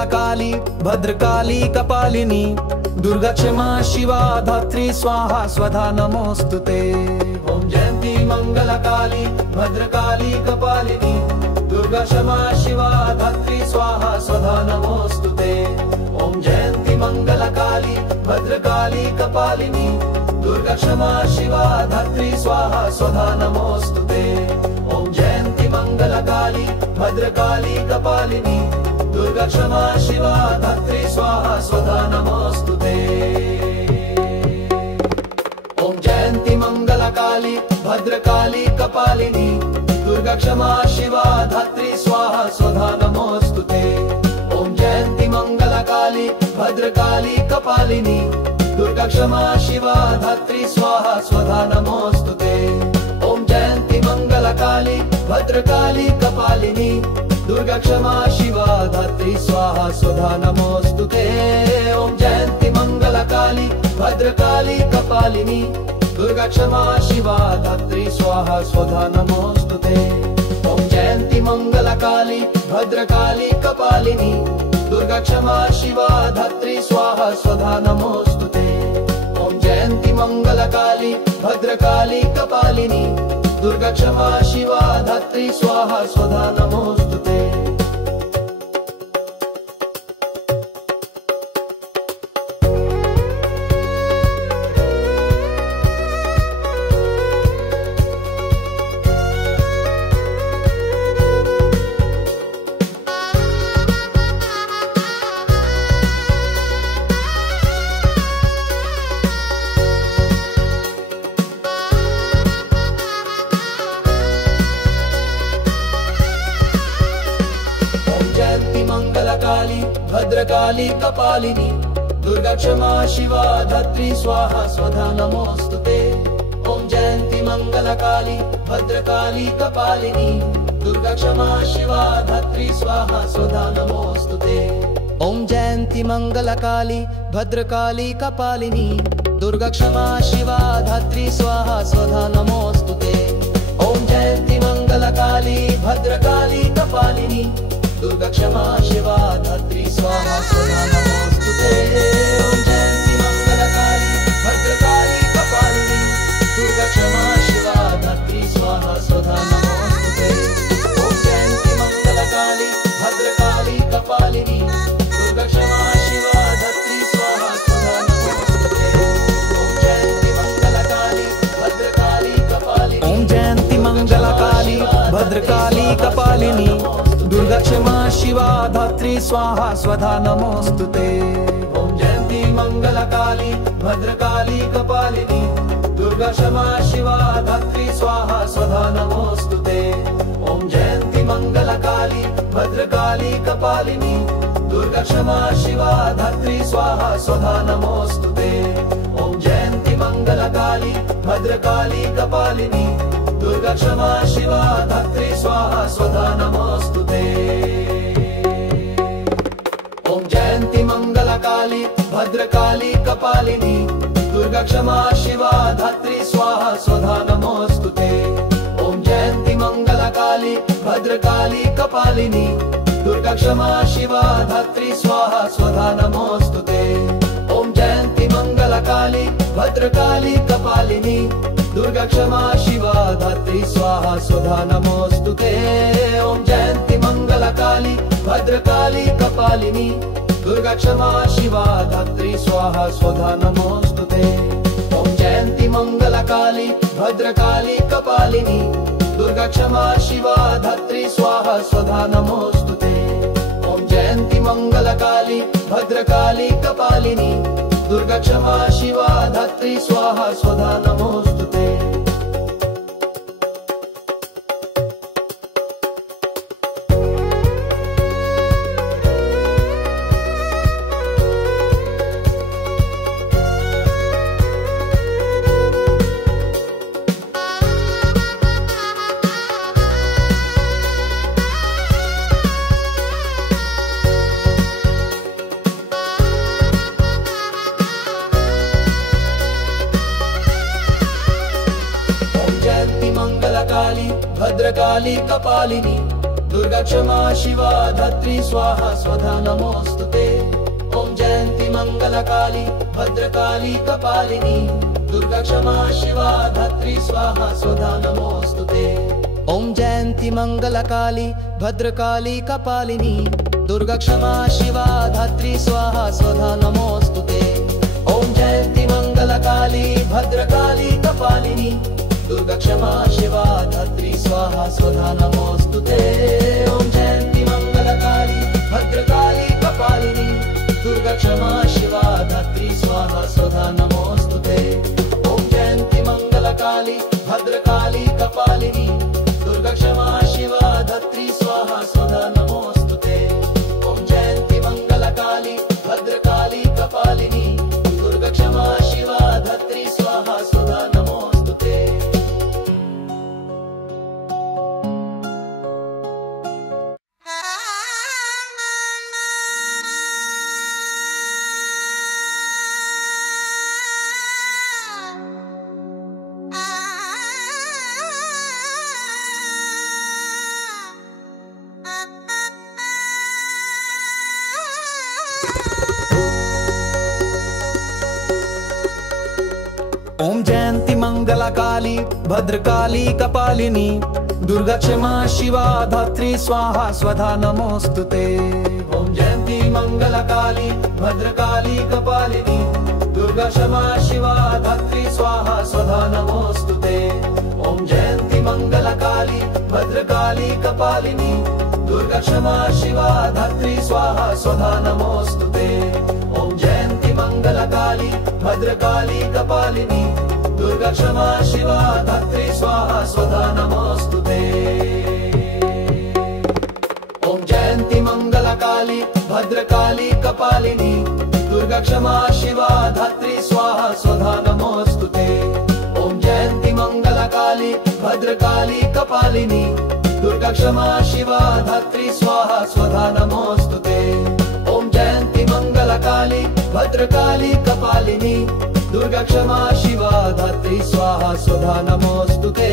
मंगलकाली भद्रकाली कपालिनी दुर्गा क्षमा शिवा धात्री स्वाहा स्वधा नमोस्तुते। ओम जयंती मंगलकाली भद्रकाली कपालिनी दुर्गा क्षमा शिवा धात्री स्वाहा स्वधा नमोस्तुते। ओम जयंती मंगलकाली भद्रकाली कपालिनी दुर्गा क्षमा शिवा धात्री स्वाहा स्वधा नमोस्तुते। ओम जयंती मंगलकाली भद्रकाली कपालिनी दुर्गा क्षमा शिवा धात्री स्वाहा स्वधा नमोस्तुते। ओम जयंती मंगलकाली भद्रकाली कपालिनी दुर्गा क्षमा शिवा धात्री स्वाहा स्वधा नमोस्तुते। ओम जयंती मंगलकाली भद्रकाली कपालिनी दुर्गा क्षमा शिवा धात्री स्वाहा स्वधा नमोस्तुते। ओम जयंती मंगलकाली भद्रकाली कपालिनी दुर्गा क्षमा शिवा धात्री स्वाहा स्वधा नमोस्तुते। ओम जयंती मंगलकाली भद्रकाली कपालिनी दुर्गा क्षमा शिवा धात्री स्वाहा स्वधा नमोस्तुते। ओम जयंती मंगलकाली भद्रकाली कपालिनी दुर्गा क्षमा शिवा धात्री स्वाहा स्वधा नमोस्तुते। ओम जयंती मंगलकाली भद्रकाली कपालिनी दुर्गा क्षमा शिवा धात्री स्वाहा स्वधा नमोस्तुते। मंगलकाली भद्रकाली कपालिनी दुर्गा क्षमा शिवा धात्री स्वाहा स्वधा नमोस्तुते। ओम जयंती मंगलकाली भद्रकाली कपालिनी दुर्गा क्षमा शिवा धात्री स्वाहा स्वधा नमोस्तुते। ओम जयंती मंगलकाली भद्रकाली कपालिनी दुर्गा क्षमा शिवा धात्री स्वाहा स्वधा नमोस्तुते। ओम जयंती मंगलकाली भद्रकाली कपालिनी दुर्गा क्षमा शिवा धात्री स्वाहा स्वधा नमोस्तुते। ओम जयंती मंगलकाली भद्रकाली कपालिनी दुर्गा क्षमा शिवा धात्री स्वाहा स्वधा नमोस्तुते। ओम जयंती मंगलकाली भद्रकाली कपालिनी दुर्गा क्षमा शिवा धात्री स्वाहा स्वधा नमोस्तुते। ओम जयंती मंगलकाली भद्रकाली कपालिनी ओम जयंती मंगलकाली भद्रकाली कपालिनी दुर्गा क्षमा शिवा धात्री स्वाहा स्वधा नमोस्तुते। ओम जयंती मंगलकाली भद्रकाली कपालिनी दुर्गा क्षमा शिवा धात्री स्वाहा स्वधा नमोस्तुते। ओम जयंती मंगलकाली भद्रकाली कपालिनी दुर्गा क्षमा शिवा धात्री स्वाहा स्वधा नमोस्तुते। ओम जयंती मंगलकाली भद्रकाली कपालिनी दुर्गा क्षमा शिवा धात्री स्वाहा स्वधा नमोस्तुते। ओम जयंती मंगलकाली भद्रकाली कपालिनी दुर्गा क्षमा शिवा धात्री स्वाहा स्वधा नमोस्तुते। ओम जयंती मंगलकाली भद्रकाली कपालिनी दुर्गा क्षमा शिवा धात्री स्वाहा स्वधा नमोस्तुते। ओम जयंती मंगलकाली भद्रकाली कपालिनी दुर्गा क्षमा शिवा धात्री स्वाहा स्वधा नमोस्तुते। ओम जयंती मंगलकाली भद्रकाली कपालिनी दुर्गा क्षमा शिवा धात्री स्वाहा स्वधा नमोस्तुते। ओम जयंती मंगलकाली भद्रकाली कपालिनी दुर्गा क्षमा शिवा धात्री स्वाहा स्वधा नमोस्तुते। ओम जयंती मंगलकाली भद्रकाली कपालिनी दुर्गा क्षमा शिवा धात्री स्वाहा स्वधा नमोस्तुते। भद्रकाली कपालिनी दुर्गा क्षमा शिवा धात्री स्वाहा स्वधा नमोस्तुते। ओम जयंती मंगलकाली भद्रकाली कपालिनी दुर्गा क्षमा शिवा धात्री स्वाहा स्वधा नमोस्तुते। ओम जयंती मंगलकाली भद्रकाली कपालिनी दुर्गा क्षमा शिवा धात्री स्वाहा स्वधा नमोस्तुते। ओम जयंती मंगलकाली भद्रकाली कपालिनी दुर्गा क्षमा शिवा धात्री स्वाहा स्वधा नमोस्तुते। ओम जयंती मंगलकाली भद्रकाली कपालिनी दुर्गा क्षमा शिवा धात्री स्वाहा स्वधा नमोस्तुते। ओम जयंती मंगलकाली भद्रकाली कपालिनी दुर्गा क्षमा शिवा धात्री स्वाहा स्वधा नमोस्तुते। ओम जयंती मंगलकाली भद्रकाली कपालिनी दुर्गा क्षमा शिवा धात्री स्वाहा स्वधा नमोस्तुते। ओम जयंती मंगलकाली भद्रकाली कपालिनी दुर्गा क्षमा शिवा धात्री स्वाहा स्वधा नमोस्तुते। ओम जयंती मंगलकाली भद्रकाली कपालिनी दुर्गा क्षमा शिवा धात्री स्वाहा स्वधा नमोस्तुते। ओम जयंती मंगलकाली भद्रकाली कपालिनी दुर्गा क्षमा शिवा धात्री स्वाहा स्वधा नमोस्तुते। ओम जयंती मंगलकाली भद्रकाली कपालिनी दुर्गा क्षमा शिवा धात्री स्वाहा स्वधा नमोस्तुते। ओम जयंती मंगलकाली भद्रकाली कपालिनी दुर्गा क्षमा शिवा धात्री स्वाहा स्वधा नमोस्तुते। ओम जयंती मंगलकाली भद्रकाली कपालिनी दुर्गा क्षमा शिवा धात्री स्वाहा स्वधा नमोस्तुते। ओम जयंती मंगलकाली भद्रकाली कपालिनी दुर्गा क्षमा शिवा धात्री स्वाहा स्वधा नमोस्तुते।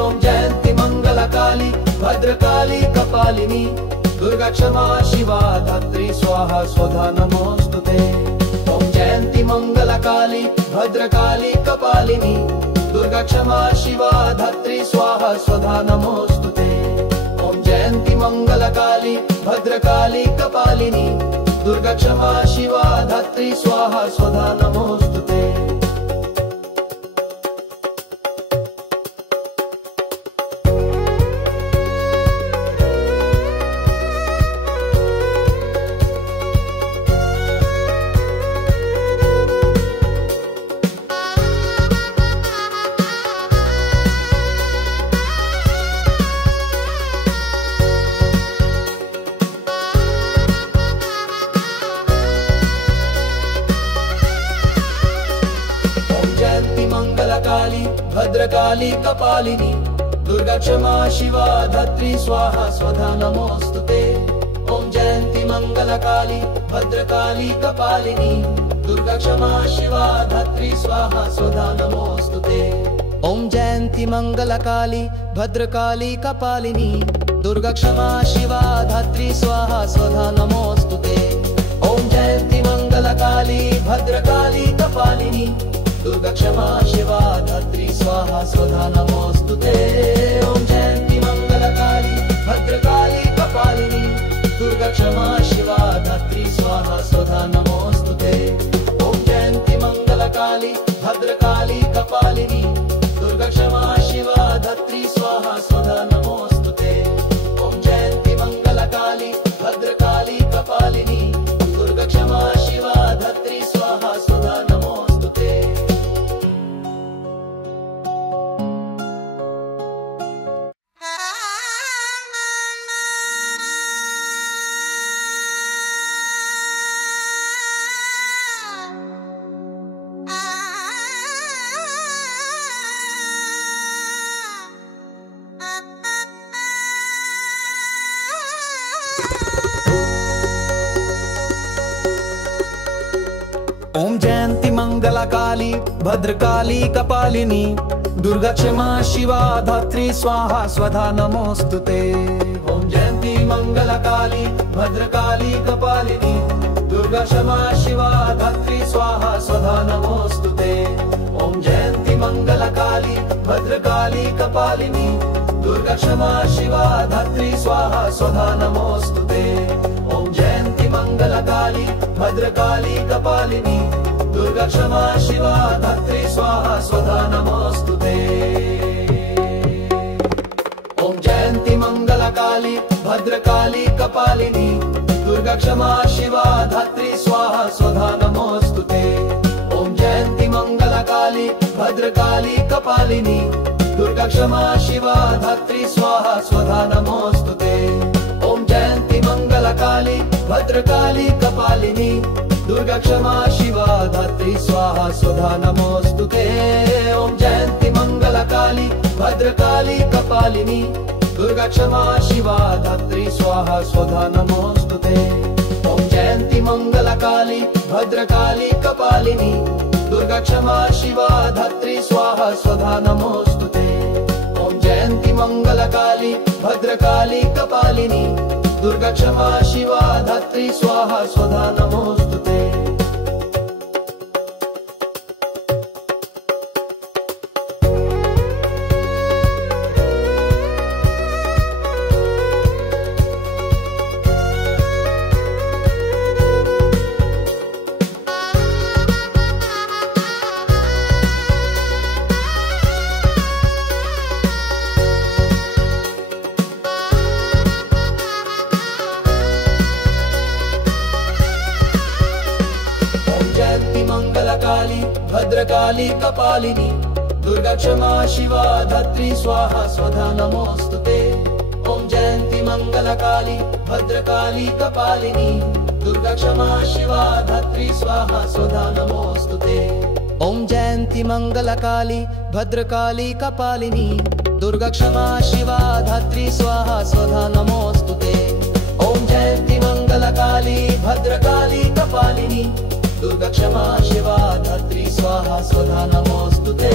ओम जयंती मंगलकाली भद्रकाली कपालिनी दुर्गा क्षमा शिवा धात्री स्वाहा स्वधा नमोस्तुते। ओम जयंती मंगलकाली भद्रकाली कपालिनी दुर्गा क्षमा शिवा धात्री स्वाहा स्वधा नमोस्तुते। ओम जयंती मंगलकाली भद्रकाली कपालिनी दुर्गा क्षमा शिवा धात्री स्वाहा स्वधा नमोस्तुते। मंगलकाली भद्रकाली कपालिनी दुर्गा क्षमा शिवा धात्री स्वाहा स्वधा नमोस्तुते। ओम जयंती मंगलकाली भद्रकाली कपालिनी दुर्गा क्षमा शिवा धात्री स्वाहा स्वधा नमोस्तुते। ओम जयंती मंगलकाली भद्रकाली कपालिनी दुर्गा क्षमा शिवा धात्री स्वाहा स्वधा नमोस्तुते। ओम जयंती मंगलकाली भद्रकाली कपालिनी दुर्गा क्षमा शिवा धात्री स्वाहा स्वधा नमोस्तुते। ओम जयंती मंगलकाली भद्रकाली कपालिनी दुर्गा क्षमा शिवा धात्री स्वाहा स्वधा नमोस्तुते। ओम जयंती मंगलकाली भद्रकाली कपालिनी दुर्गा क्षमा शिवा धात्री स्वाहा स्वधा नमोस्तुते। ओम जयंती मंगलकाली भद्रकाली कपालिनी दुर्गा क्षमा शिवा धात्री स्वाहा स्वधा नमोस्तुते। ओम जयंती मंगलकाली भद्रकाली कपालिनी दुर्गा क्षमा शिवा धात्री स्वाहा स्वधा नमोस्तुते। ओम जय जयंती मंगलकाली भद्रकाली कपालिनी दुर्गा क्षमा शिवा धात्री स्वाहा स्वधा नमोस्तुते। ओम जयंती मंगलकाली भद्रकाली कपालिनी दुर्गा क्षमा शिवा धात्री स्वाहा स्वधा नमोस्तुते। ओम जयंती मंगलकाली भद्रकाली कपालिनी दुर्गा क्षमा शिवा धात्री स्वाहा स्वधा नमोस्तुते। ओम जयंती मंगलकाली भद्रकाली कपालिनी दुर्गा क्षमा शिवा धात्री स्वाहा स्वधा नमोस्तुते। ओम जयंती मंगलकाली भद्रकाली कपालिनी दुर्गा क्षमा शिवा धात्री स्वाहा स्वधा नमोस्तुते। ओम जयंती मंगलकाली भद्रकाली कपालिनी दुर्गा क्षमा शिवा धात्री स्वाहा स्वधा नमोस्तुते। ओम जयंती मंगलकाली भद्रकाली कपालिनी दुर्गा क्षमा शिवा धात्री स्वाहा स्वधा नमोस्तुते। ओम जयंती मंगलकाली भद्रकाली कपालिनी दुर्गा क्षमा शिवा धात्री स्वाहा स्वधा नमोस्तुते। ओम जयंती मंगलकाली भद्रकाली कपालिनी दुर्गा क्षमा शिवा धात्री स्वाहा स्वधा नमोस्तुते। मंगलकाली भद्रकाली कपालिनी दुर्गा क्षमा शिवा धात्री स्वाहा स्वधा नमोस्तुते। ओम जयंती मंगलकाली भद्रकाली कपालिनी दुर्गा क्षमा शिवा धात्री स्वाहा स्वधा नमोस्तुते। ओम जयंती मंगलकाली भद्रकाली कपालिनी दुर्गा क्षमा शिवा धात्री स्वाहा स्वधा नमोस्तुते। ओम जयंती मंगलकाली भद्रकाली कपालिनी दुर्गा क्षमा शिवा धात्री स्वाहा स्वधा नमोस्तुते।